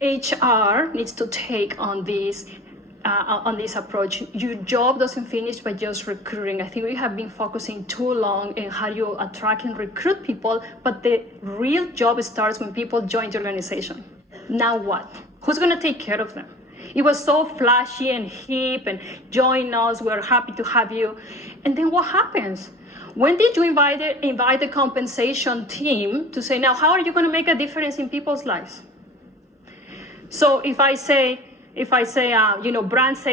HR needs to take on this approach. Your job doesn't finish by just recruiting. I think we have been focusing too long on how you attract and recruit people, but the real job starts when people join the organization. Now what? Who's going to take care of them? It was so flashy and hip and join us, we're happy to have you. And then what happens? When did you invite the compensation team to say, now how are you going to make a difference in people's lives? So if I say, brands say,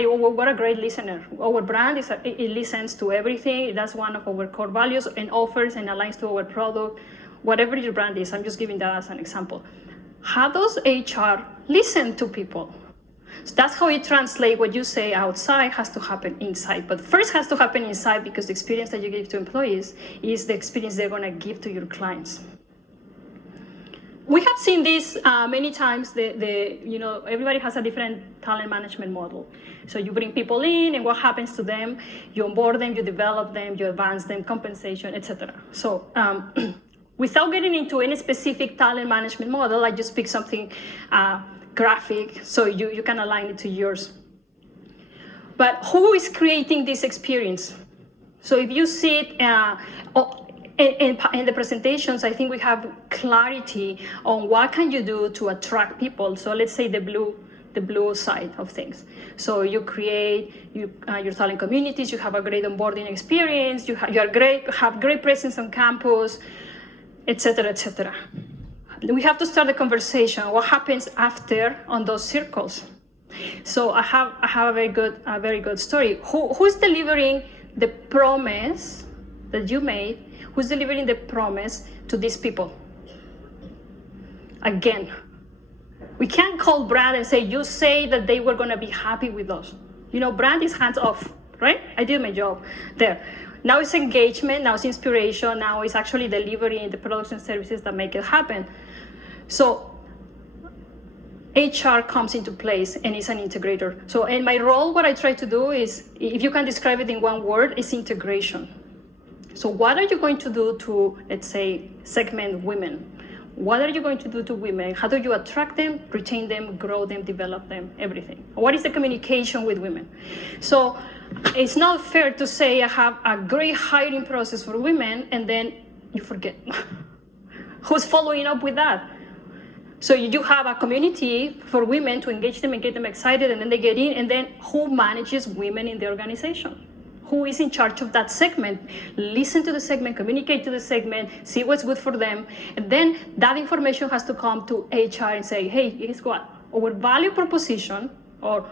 oh, well, what a great listener. Our brand, it listens to everything. That's one of our core values and offers and aligns to our product, whatever your brand is. I'm just giving that as an example. How does HR listen to people? So that's how it translates. What you say outside has to happen inside. But first has to happen inside, because the experience that you give to employees is the experience they're going to give to your clients. We have seen this many times. Everybody has a different talent management model. So you bring people in, and what happens to them? You onboard them, you develop them, you advance them, compensation, etc. So without getting into any specific talent management model, I just pick something graphic so you can align it to yours. But who is creating this experience? So if you see it in the presentations, I think we have clarity on what can you do to attract people. So let's say the blue side of things. So you create your talent communities, you have a great onboarding experience, you have great presence on campus, etc., etc. We have to start the conversation. What happens after on those circles? So I have a very good story. Who's delivering the promise that you made? Who's delivering the promise to these people? Again, we can't call brand and say, you say that they were going to be happy with us. Brand is hands off, right? I did my job there. Now it's engagement, now it's inspiration, now it's actually delivering the products and services that make it happen. So HR comes into place and is an integrator. So in my role, what I try to do is, if you can describe it in one word, is integration. So what are you going to do to, let's say, segment women? What are you going to do to women? How do you attract them, retain them, grow them, develop them, everything? What is the communication with women? So it's not fair to say I have a great hiring process for women and then you forget. Who's following up with that? So you do have a community for women to engage them and get them excited, and then they get in, and then who manages women in the organization? Who is in charge of that segment? Listen to the segment, communicate to the segment, see what's good for them. And then that information has to come to HR and say, hey, guess what? Our value proposition, or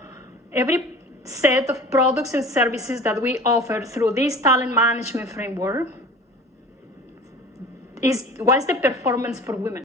every set of products and services that we offer through this talent management framework, what's the performance for women?